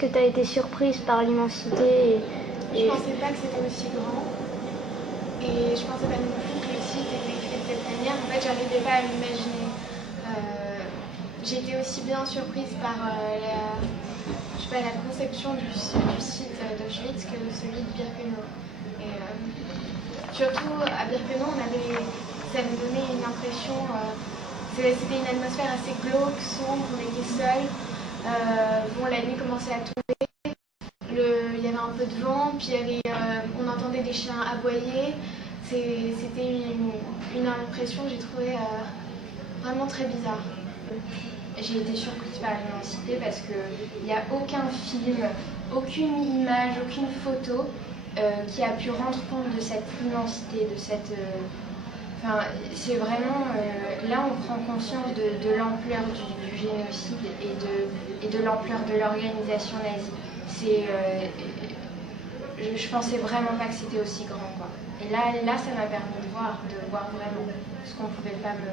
que tu as été surprise par l'immensité Je pensais pas que c'était aussi grand. Et je pensais pas non plus que le site était écrit de cette manière. En fait, j'arrivais pas à m'imaginer. J'ai été aussi bien surprise par la conception du site d'Auschwitz que celui de Birkenau. Et surtout à Birkenau, ça me donnait une impression, c'était une atmosphère assez glauque, sombre, on était seuls. La nuit commençait à tomber. Il y avait un peu de vent, puis on entendait des chiens aboyer. C'était une impression que j'ai trouvée vraiment très bizarre. J'ai été surprise par l'immensité parce qu'il n'y a aucun film, aucune image, aucune photo qui a pu rendre compte de cette immensité, de cette... c'est vraiment... là, on prend conscience de l'ampleur du génocide et de l'ampleur de l'organisation nazie. Je pensais vraiment pas que c'était aussi grand, quoi. Et là, ça m'a permis de voir vraiment ce qu'on ne pouvait pas me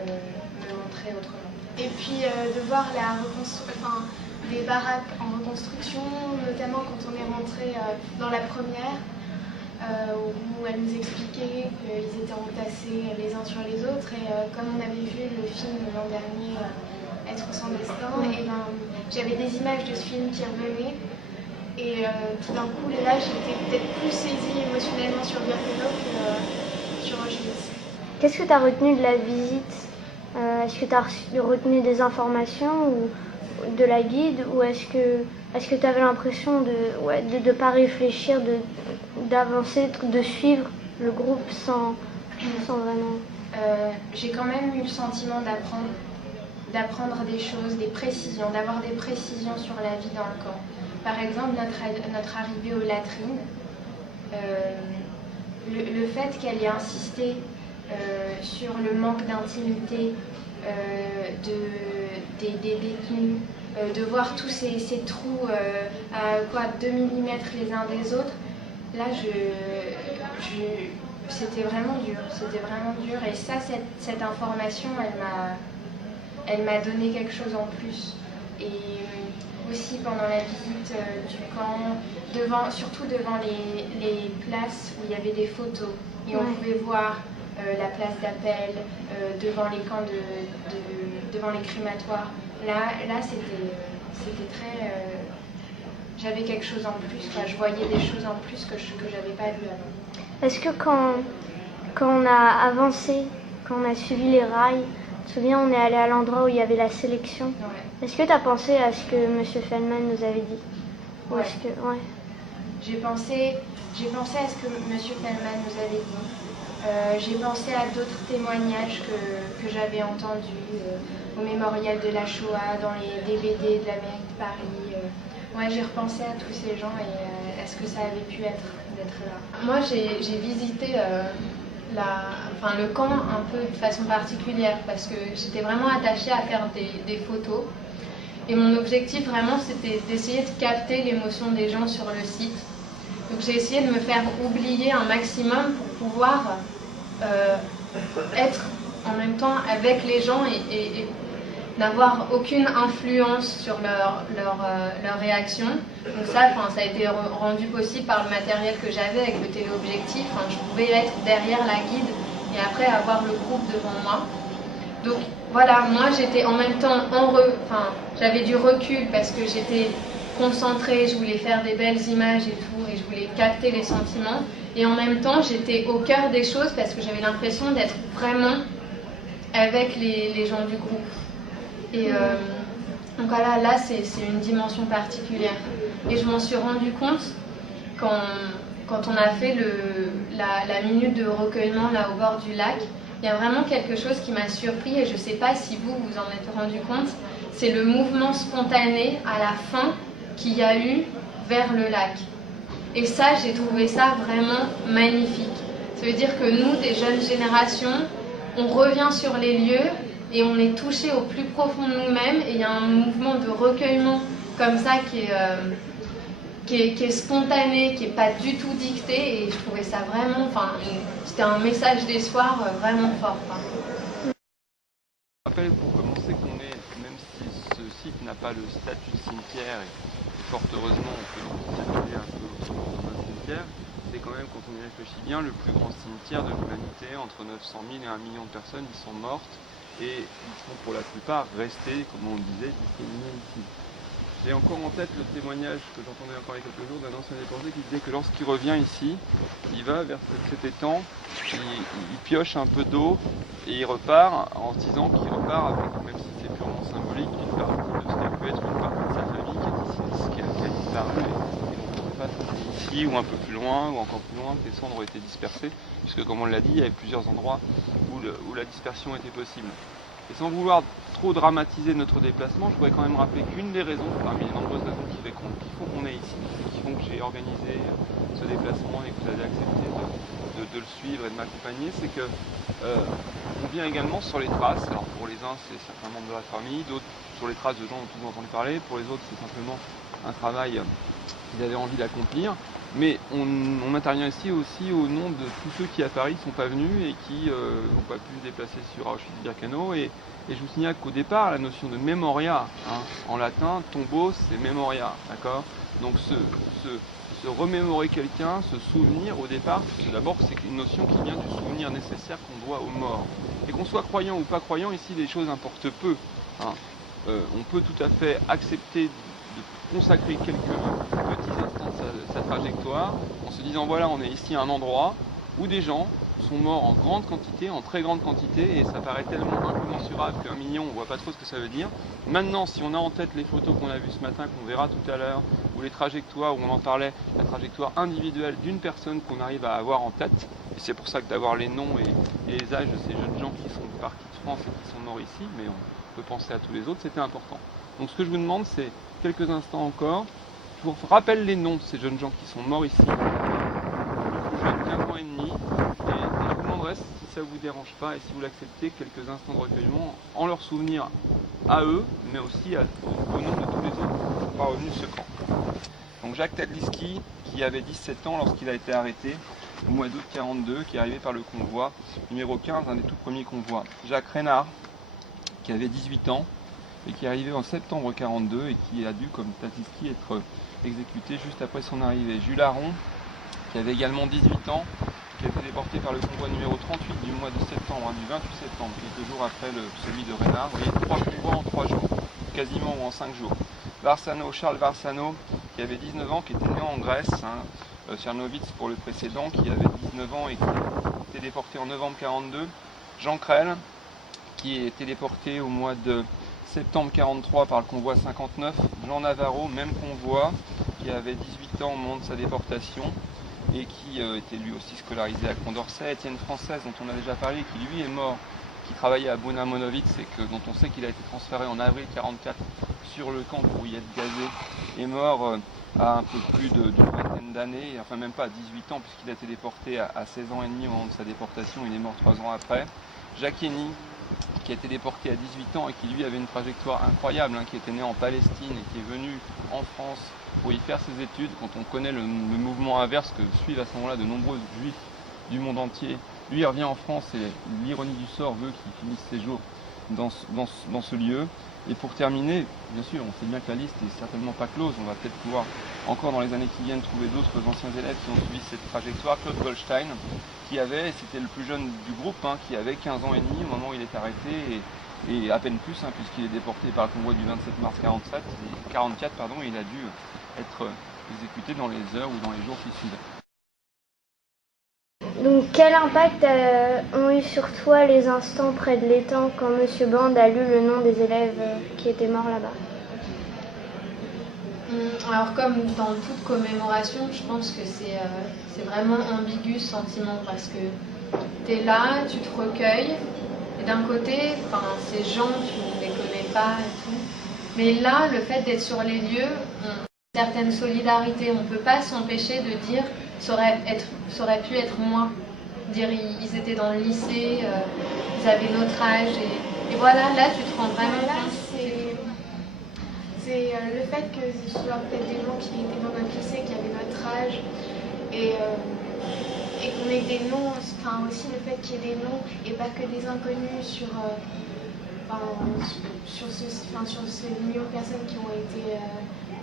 montrer autrement. Et puis de voir des baraques en reconstruction, notamment quand on est rentré dans la première, où elle nous expliquait qu'ils étaient entassés les uns sur les autres. Et comme on avait vu le film l'an dernier, Être sans destin, j'avais des images de ce film qui revenaient. Et tout d'un coup, là, j'étais peut-être plus saisie émotionnellement sur Birkenau que sur Auschwitz. Qu'est-ce que tu as retenu de la visite? Est-ce que tu as retenu des informations ou de la guide, ou est-ce que tu avais l'impression de pas réfléchir, d'avancer, de suivre le groupe sans vraiment... J'ai quand même eu le sentiment d'apprendre des choses, des précisions, d'avoir des précisions sur la vie dans le camp. Par exemple, notre arrivée aux latrines, le fait qu'elle ait insisté sur le manque d'intimité des détenus, de voir tous ces trous à 2 mm les uns des autres, là c'était vraiment dur, et ça, cette information, elle m'a donné quelque chose en plus. Et aussi pendant la visite du camp, surtout devant les places où il y avait des photos, et on pouvait voir la place d'appel, devant les camps, devant les crématoires. Là c'était très... j'avais quelque chose en plus, quoi. Je voyais des choses en plus que j'avais pas vues avant. Est-ce que quand on a avancé, quand on a suivi les rails, tu te souviens, on est allé à l'endroit où il y avait la sélection. Ouais. Est-ce que tu as pensé à ce que M. Feldman nous avait dit? Ouais. J'ai pensé à ce que M. Feldman nous avait dit. J'ai pensé à d'autres témoignages que j'avais entendus au mémorial de la Shoah, dans les DVD de la mairie de Paris. J'ai repensé à tous ces gens et à ce que ça avait pu être d'être là. Moi, j'ai visité le camp un peu de façon particulière parce que j'étais vraiment attachée à faire des photos. Et mon objectif vraiment, c'était d'essayer de capter l'émotion des gens sur le site. Donc j'ai essayé de me faire oublier un maximum pour pouvoir être en même temps avec les gens et n'avoir aucune influence sur leur réaction. Donc ça a été rendu possible par le matériel que j'avais avec le téléobjectif. Je pouvais être derrière la guide et après avoir le groupe devant moi. Donc voilà, moi j'étais en même temps j'avais du recul parce que j'étais concentrée, je voulais faire des belles images et tout, et je voulais capter les sentiments. Et en même temps, j'étais au cœur des choses parce que j'avais l'impression d'être vraiment avec les gens du groupe. Et donc voilà, là c'est une dimension particulière. Et je m'en suis rendu compte quand on a fait la minute de recueillement là au bord du lac. Il y a vraiment quelque chose qui m'a surpris et je ne sais pas si vous en êtes rendu compte. C'est le mouvement spontané à la fin qu'il y a eu vers le lac. Et ça, j'ai trouvé ça vraiment magnifique. Ça veut dire que nous, des jeunes générations, on revient sur les lieux et on est touché au plus profond de nous-mêmes, et il y a un mouvement de recueillement comme ça qui est spontané, qui n'est pas du tout dicté, et je trouvais ça vraiment, c'était un message d'espoir vraiment fort. Je rappelle pour commencer qu'on est, même si ce site n'a pas le statut de cimetière, et fort heureusement on y réfléchit bien, le plus grand cimetière de l'humanité, entre 900 000 et 1 million de personnes qui sont mortes et ils seront pour la plupart restés, comme on le disait, disséminés ici. J'ai encore en tête le témoignage que j'entendais encore il y a quelques jours d'un ancien déporté qui disait que lorsqu'il revient ici, il va vers cet étang, il pioche un peu d'eau et il repart en se disant qu'il repart avec, même si c'est purement symbolique, une partie de ce qui a pu être une partie de sa famille qui a disparu et donc on ne peut pas trouver ici ou un peu plus loin ou encore plus loin que les cendres ont été dispersées, puisque comme on l'a dit, il y avait plusieurs endroits où la dispersion était possible. Et sans vouloir trop dramatiser notre déplacement, je voudrais quand même rappeler qu'une des raisons, parmi les nombreuses raisons qui font qu'on est ici, qui font que j'ai organisé ce déplacement et que vous avez accepté de le suivre et de m'accompagner, c'est que on vient également sur les traces. Alors pour les uns, c'est certains membres de la famille, d'autres sur les traces de gens dont vous entendez parler, pour les autres, c'est simplement un travail qu'ils avaient envie d'accomplir. Mais on intervient ici aussi au nom de tous ceux qui à Paris ne sont pas venus et qui n'ont pas pu se déplacer sur Auschwitz-Birkenau. Et je vous signale qu'au départ, la notion de memoria, en latin, tombeau, c'est memoria, d'accord? Donc se remémorer quelqu'un, se souvenir au départ, d'abord c'est une notion qui vient du souvenir nécessaire qu'on doit aux morts. Et qu'on soit croyant ou pas croyant, ici les choses importent peu. On peut tout à fait accepter de consacrer quelques petits instants de sa trajectoire en se disant voilà, on est ici à un endroit où des gens sont morts en grande quantité, en très grande quantité, et ça paraît tellement incommensurable qu'un million, on ne voit pas trop ce que ça veut dire. Maintenant, si on a en tête les photos qu'on a vues ce matin, qu'on verra tout à l'heure, ou les trajectoires, où on en parlait, la trajectoire individuelle d'une personne qu'on arrive à avoir en tête, et c'est pour ça que d'avoir les noms et les âges de ces jeunes gens qui sont partis de France et qui sont morts ici, mais on peut penser à tous les autres, c'était important. Donc ce que je vous demande, c'est quelques instants encore, je vous rappelle les noms de ces jeunes gens qui sont morts ici, plus jeunes, 15 ans et demi, et je vous demanderai, si ça vous dérange pas et si vous l'acceptez, quelques instants de recueillement en leur souvenir à eux, mais aussi au nom de tous les autres qui ne sont pas revenus de ce camp. Donc Jacques Tadliski, qui avait 17 ans lorsqu'il a été arrêté, au mois d'août 1942, qui est arrivé par le convoi numéro 15, un des tout premiers convois. Jacques Reynard, qui avait 18 ans, et qui est arrivé en septembre 1942 et qui a dû, comme Tadliski, être exécuté juste après son arrivée. Jules Aron, qui avait également 18 ans, qui a été déporté par le convoi numéro 38 du mois de septembre, du 28 septembre, quelques jours après celui de Reynard. Vous voyez, 3 convois en 3 jours, quasiment, ou en 5 jours. Varsano, Charles Varsano, qui avait 19 ans, qui était né en Grèce, Czernowitz pour le précédent, qui avait 19 ans et qui a été déporté en novembre 1942. Jean Crel, qui a été déporté au mois de septembre 1943 par le convoi 59. Jean Navarro, même convoi, qui avait 18 ans au moment de sa déportation et qui était lui aussi scolarisé à Condorcet. Étienne Française, dont on a déjà parlé, qui lui est mort, qui travaillait à Buna Monowitz et dont on sait qu'il a été transféré en avril 1944 sur le camp pour y être gazé, est mort à un peu plus d'une vingtaine d'années, enfin même pas à 18 ans puisqu'il a été déporté à 16 ans et demi au moment de sa déportation, il est mort 3 ans après. Jacques Henny, qui a été déporté à 18 ans et qui lui avait une trajectoire incroyable, qui était né en Palestine et qui est venu en France pour y faire ses études, quand on connaît le mouvement inverse que suivent à ce moment-là de nombreux juifs du monde entier. Lui il revient en France et l'ironie du sort veut qu'il finisse ses jours dans ce lieu. Et pour terminer, bien sûr, on sait bien que la liste n'est certainement pas close, on va peut-être pouvoir encore dans les années qui viennent trouver d'autres anciens élèves qui ont suivi cette trajectoire. Claude Goldstein, qui avait, c'était le plus jeune du groupe, qui avait 15 ans et demi au moment où il est arrêté, et à peine plus, puisqu'il est déporté par le convoi du 27 mars 44, et il a dû être exécuté dans les heures ou dans les jours qui suivaient. Donc quel impact ont eu sur toi les instants près de l'étang quand M. Band a lu le nom des élèves qui étaient morts là-bas? Alors comme dans toute commémoration, je pense que c'est vraiment ambigu ce sentiment parce que tu es là, tu te recueilles et d'un côté, ces gens, tu ne les connais pas et tout. Mais là, le fait d'être sur les lieux, une certaine solidarité, on ne peut pas s'empêcher de dire ça aurait pu être moi. Dire ils étaient dans le lycée, ils avaient notre âge et voilà, là tu te rends vraiment compte. C'est le fait que ce soit peut-être des gens qui étaient dans notre lycée, qui avaient notre âge et qu'on ait des noms, aussi le fait qu'il y ait des noms et pas que des inconnus sur ces millions de personnes qui ont été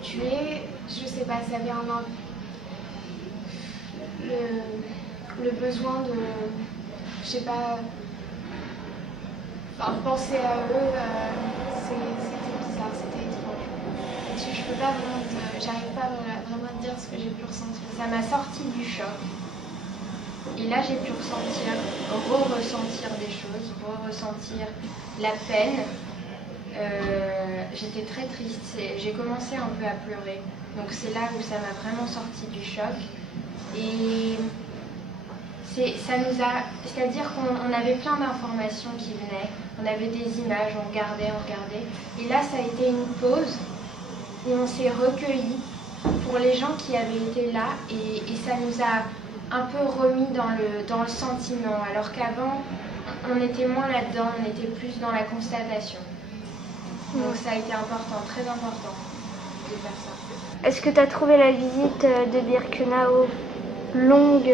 tuées. Je sais pas, ça avait le besoin de, je sais pas, enfin, penser à eux, c'était bizarre, c'était étrange. Je peux pas vraiment, j'arrive pas vraiment à te dire ce que j'ai pu ressentir. Ça m'a sorti du choc. Et là, j'ai pu ressentir des choses, ressentir la peine. J'étais très triste. J'ai commencé un peu à pleurer. Donc c'est là où ça m'a vraiment sorti du choc. Et c'est-à-dire qu'on avait plein d'informations qui venaient. On avait des images, on regardait. Et là, ça a été une pause où on s'est recueillis pour les gens qui avaient été là. Et ça nous a un peu remis dans le sentiment. Alors qu'avant, on était moins là-dedans, on était plus dans la constatation. Donc ça a été important, très important de faire ça. Est-ce que tu as trouvé la visite de Birkenau longue,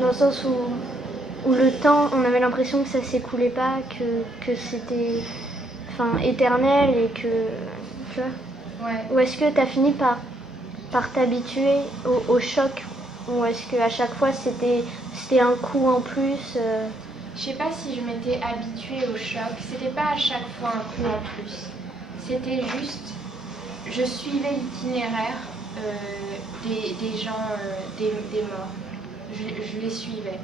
dans le sens où le temps, on avait l'impression que ça s'écoulait pas, que c'était éternel et que, tu vois? Ouais. Ou est-ce que tu as fini par t'habituer au choc? Ou est-ce qu'à chaque fois c'était un coup en plus Je sais pas si je m'étais habituée au choc, c'était pas à chaque fois un coup en plus. C'était juste, je suivais l'itinéraire des gens, des morts. Je les suivais.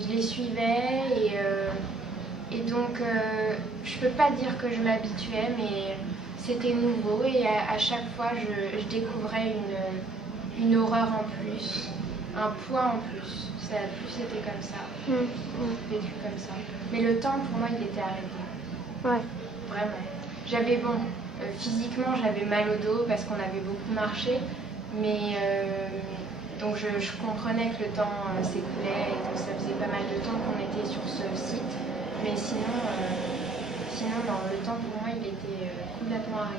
Je les suivais et donc je peux pas dire que je m'habituais, mais c'était nouveau et à chaque fois je découvrais une horreur en plus, un poids en plus. Ça a plus été comme ça, vécu comme ça. Mais le temps pour moi il était arrêté. Ouais. Vraiment. J'avais physiquement j'avais mal au dos parce qu'on avait beaucoup marché, mais donc je comprenais que le temps s'écoulait et que ça faisait pas mal de temps qu'on était sur ce site, mais sinon non, le temps pour moi il était complètement arrêté.